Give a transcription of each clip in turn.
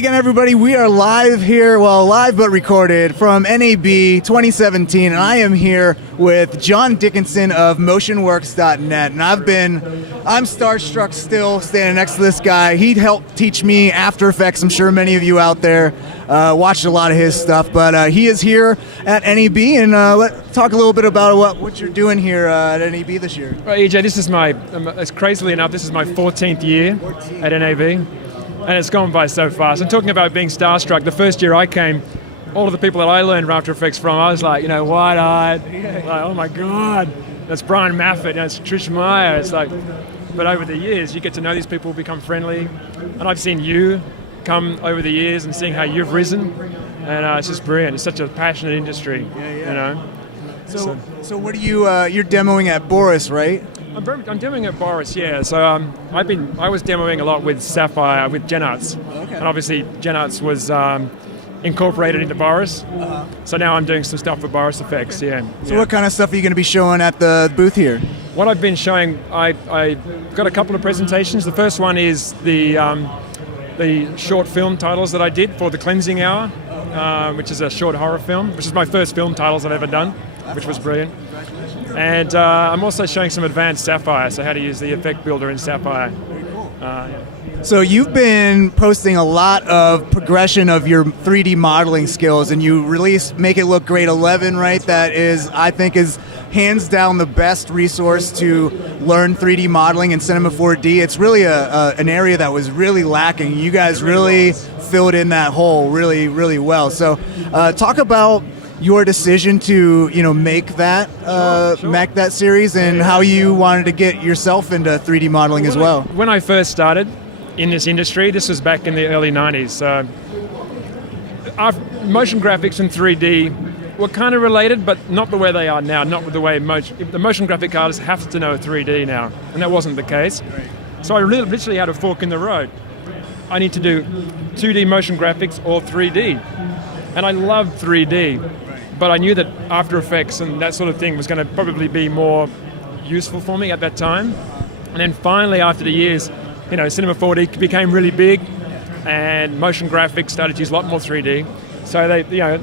again, everybody. We are live here, well, live but recorded from NAB 2017, and I am here with John Dickinson of MotionWorks.net, and I'm starstruck still standing next to this guy. He helped teach me After Effects. I'm sure many of you out there watched a lot of his stuff, but he is here at NAB, and let's talk a little bit about what you're doing here at NAB this year. Well, EJ, this is my, crazily enough, this is my 14th year at NAB. And it's gone by so fast. I'm talking about being starstruck. The first year I came, all of the people that I learned After Effects from, I was like, wide-eyed, like, oh my God, that's Brian Maffett, that's Trish Meyer. It's like, but over the years, you get to know these people, become friendly, and I've seen you come over the years and seeing how you've risen, and it's just brilliant. It's such a passionate industry, So what are you're demoing at Boris, right? I'm demoing at Boris, yeah. So I was demoing a lot with Sapphire, with GenArts. Okay. And obviously GenArts was incorporated into Boris. Uh-huh. So now I'm doing some stuff for Boris Effects, yeah. So what kind of stuff are you going to be showing at the booth here? What I've been showing, I got a couple of presentations. The first one is the short film titles that I did for the Cleansing Hour, which is a short horror film, which is my first film titles I've ever done, which was brilliant. And I'm also showing some advanced Sapphire, so how to use the effect builder in Sapphire. Very cool. So you've been posting a lot of progression of your 3D modeling skills, and you released Make It Look Great 11, right? That I think is hands down the best resource to learn 3D modeling in Cinema 4D. It's really an area that was really lacking. You guys really filled in that hole really, really well. So talk about your decision to make that make that series, and how you wanted to get yourself into 3D modeling as well. When I first started in this industry, this was back in the early 90s. Motion graphics and 3D were kind of related, but not the way they are now. Not with the way the motion graphic artists have to know 3D now, and that wasn't the case. So I literally had a fork in the road. I need to do 2D motion graphics or 3D, and I loved 3D. But I knew that After Effects and that sort of thing was going to probably be more useful for me at that time. And then finally, after the years, Cinema 4D became really big, and motion graphics started to use a lot more 3D. So they,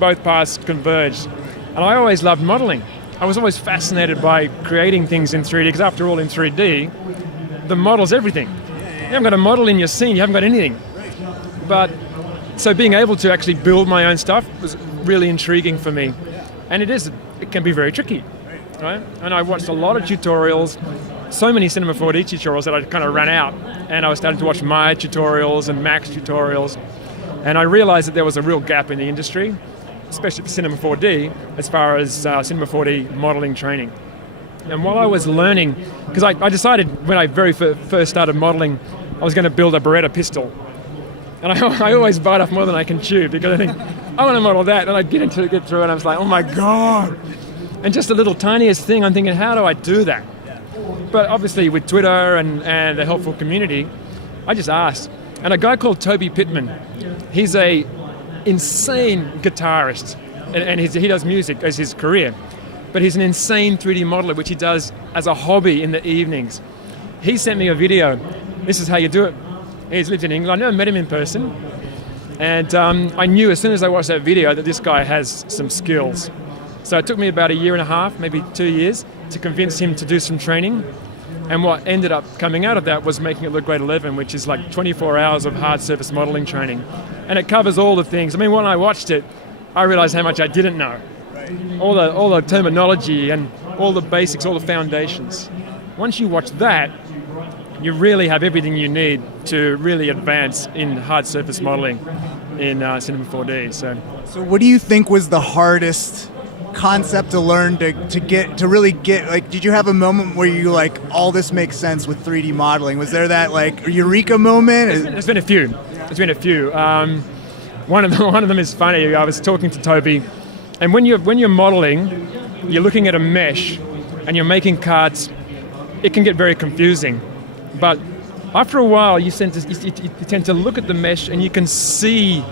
both paths converged. And I always loved modeling. I was always fascinated by creating things in 3D, because after all, in 3D, the model's everything. You haven't got a model in your scene, you haven't got anything. But so being able to actually build my own stuff was really intriguing for me. And it can be very tricky, right? And I watched a lot of tutorials, so many Cinema 4D tutorials that I kind of ran out. And I was starting to watch my tutorials and Mac's tutorials. And I realized that there was a real gap in the industry, especially for Cinema 4D, as far as Cinema 4D modeling training. And while I was learning, because I decided when I very first started modeling, I was going to build a Beretta pistol. And I always bite off more than I can chew, because I think, I want to model that, and I get through it, and I was like, oh my God. And just the little tiniest thing, I'm thinking, how do I do that? But obviously with Twitter and the helpful community, I just asked. And a guy called Toby Pittman, he's a insane guitarist, and he does music as his career, but he's an insane 3D modeler, which he does as a hobby in the evenings. He sent me a video. This is how you do it. He's lived in England. I never met him in person. And I knew as soon as I watched that video that this guy has some skills. So it took me about a year and a half, maybe 2 years, to convince him to do some training. And what ended up coming out of that was Making It Look Great 11, which is like 24 hours of hard surface modeling training. And it covers all the things. I mean, when I watched it, I realized how much I didn't know. All the terminology and all the basics, all the foundations. Once you watch that, you really have everything you need to really advance in hard surface modeling in Cinema 4D. So what do you think was the hardest concept to learn to really get, like, did you have a moment where you like, all this makes sense with 3D modeling? Was there that like eureka moment? There's been a few. There's been a few. One of them is funny. I was talking to Toby, and when you're modeling, you're looking at a mesh and you're making cards, it can get very confusing. But after a while, you tend to look at the mesh and you can see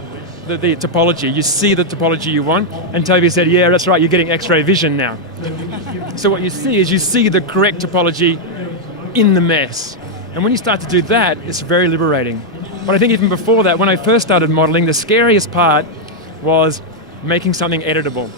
the topology. You see the topology you want. And Toby said, yeah, that's right, you're getting X-ray vision now. So what you see is you see the correct topology in the mesh. And when you start to do that, it's very liberating. But I think even before that, when I first started modeling, the scariest part was making something editable.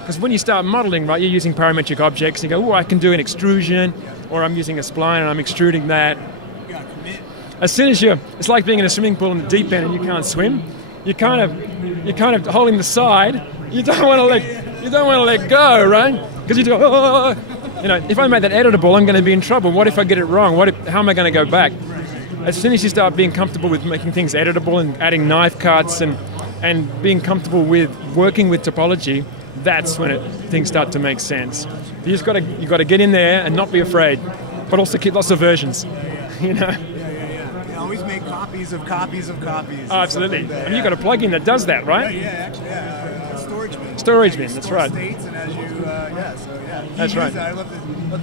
Because when you start modeling, right, you're using parametric objects, and you go, oh, I can do an extrusion, or I'm using a spline and I'm extruding that. You gotta commit. As soon as it's like being in a swimming pool in the deep end and you can't swim, you're kind of holding the side. You don't want to let go, right? Because you do, oh. If I make that editable, I'm going to be in trouble. What if I get it wrong? How am I going to go back? As soon as you start being comfortable with making things editable and adding knife cuts and being comfortable with working with topology, that's when things start to make sense. You've got to get in there and not be afraid, but also keep lots of versions. Yeah. Always make copies of copies of copies. Oh, absolutely. Like that, you've got a plugin that does that, right? Storage bin. Storage bin, that's right. States and as you, that's right. I love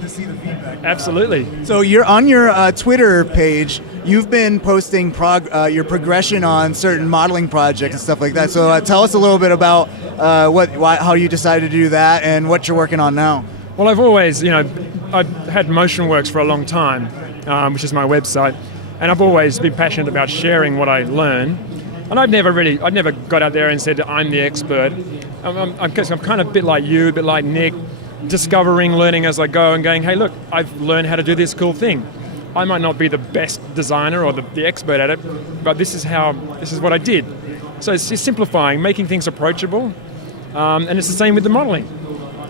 to see the feedback. Absolutely. So you're on your Twitter page. You've been posting your progression on certain modeling projects and stuff like that. So tell us a little bit about how you decided to do that and what you're working on now. Well, I've always, I've had MotionWorks for a long time, which is my website, and I've always been passionate about sharing what I learn. And I've never got out there and said I'm the expert. I'm kind of a bit like you, a bit like Nick, discovering, learning as I go, and going, hey, look, I've learned how to do this cool thing. I might not be the best designer or the expert at it, but this is what I did. So it's just simplifying, making things approachable, and it's the same with the modeling.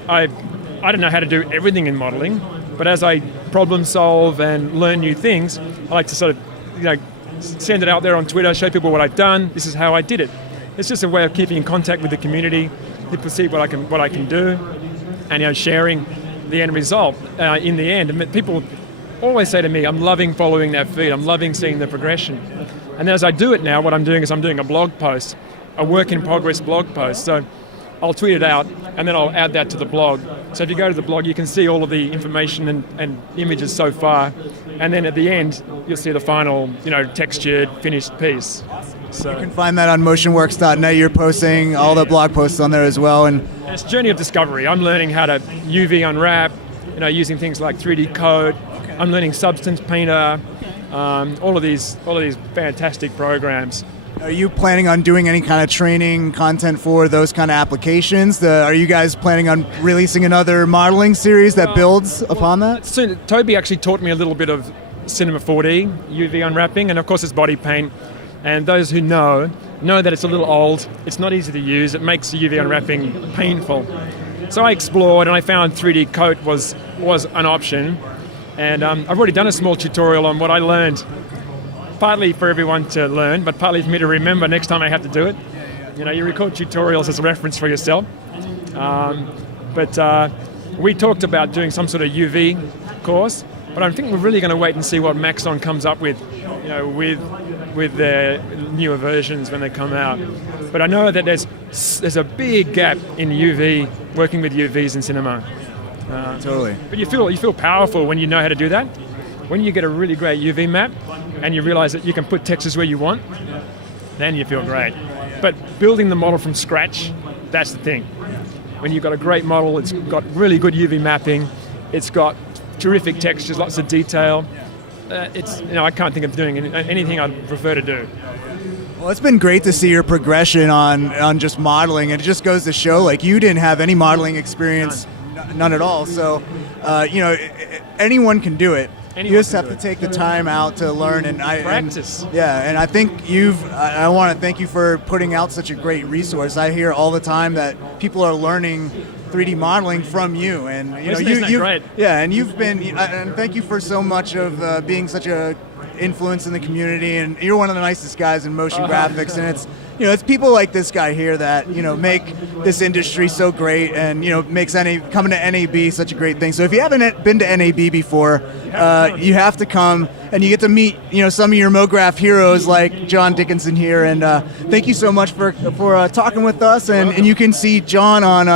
I don't know how to do everything in modeling, but as I problem solve and learn new things, I like to sort of, send it out there on Twitter, show people what I've done. This is how I did it. It's just a way of keeping in contact with the community. People see what I can do, and sharing the end result in the end. And people always say to me, I'm loving following that feed. I'm loving seeing the progression. And then as I do it now, what I'm doing is I'm doing a blog post, a work in progress blog post. So I'll tweet it out, and then I'll add that to the blog. So if you go to the blog, you can see all of the information and images so far. And then at the end, you'll see the final, textured, finished piece. So you can find that on motionworks.net. You're posting all the blog posts on there as well. And it's a journey of discovery. I'm learning how to UV unwrap, using things like 3D code. I'm learning Substance Painter, all of these fantastic programs. Are you planning on doing any kind of training content for those kind of applications? Are you guys planning on releasing another modeling series that builds upon that? Soon, Toby actually taught me a little bit of Cinema 4D, UV unwrapping, and of course it's body paint. And those who know that it's a little old, it's not easy to use, it makes the UV unwrapping painful. So I explored and I found 3D coat was an option. And I've already done a small tutorial on what I learned, partly for everyone to learn, but partly for me to remember next time I have to do it. You record tutorials as a reference for yourself. But we talked about doing some sort of UV course, but I think we're really going to wait and see what Maxon comes up with, with their newer versions when they come out. But I know that there's a big gap in UV, working with UVs in cinema. Totally. But you feel powerful when you know how to do that. When you get a really great UV map and you realize that you can put textures where you want, then you feel great. But building the model from scratch, that's the thing. When you've got a great model, it's got really good UV mapping, it's got terrific textures, lots of detail. I can't think of doing anything I'd prefer to do. Well, it's been great to see your progression on just modeling. It just goes to show, you didn't have any modeling experience, none at all. So, anyone can do it. You just have to take the time out to learn and practice. And I think I want to thank you for putting out such a great resource. I hear all the time that people are learning 3D modeling from you, and isn't that great? Yeah, and you've been, and thank you for so much of being such a influence in the community, and you're one of the nicest guys in motion graphics, and it's people like this guy here that make this industry so great, and makes coming to NAB such a great thing. So if you haven't been to NAB before, you have to come, and you get to meet some of your MoGraph heroes like John Dickinson here. And thank you so much for talking with us. And you can see John on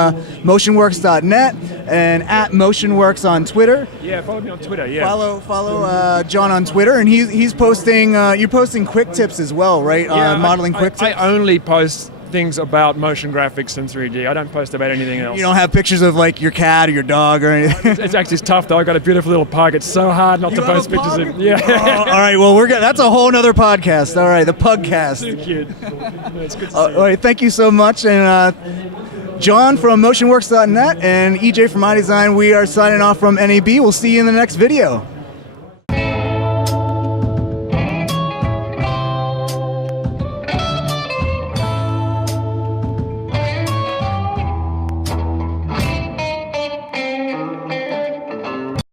motionworks.net and at motionworks on Twitter. Yeah, follow me on Twitter. Yeah, follow John on Twitter, and he's posting. You're posting quick tips as well, right? Yeah, modeling quick tips. I only post things about motion graphics and 3D. I don't post about anything else. You don't have pictures of like your cat or your dog or anything? It's actually tough though. I got a beautiful little pug. It's so hard not to post pictures of. Yeah. Oh, all right. Well, that's a whole nother podcast. All right, the Pugcast. Too cute. No, it's good to see All right. Thank you so much, and John from MotionWorks.net and EJ from iDesign. We are signing off from NAB. We'll see you in the next video.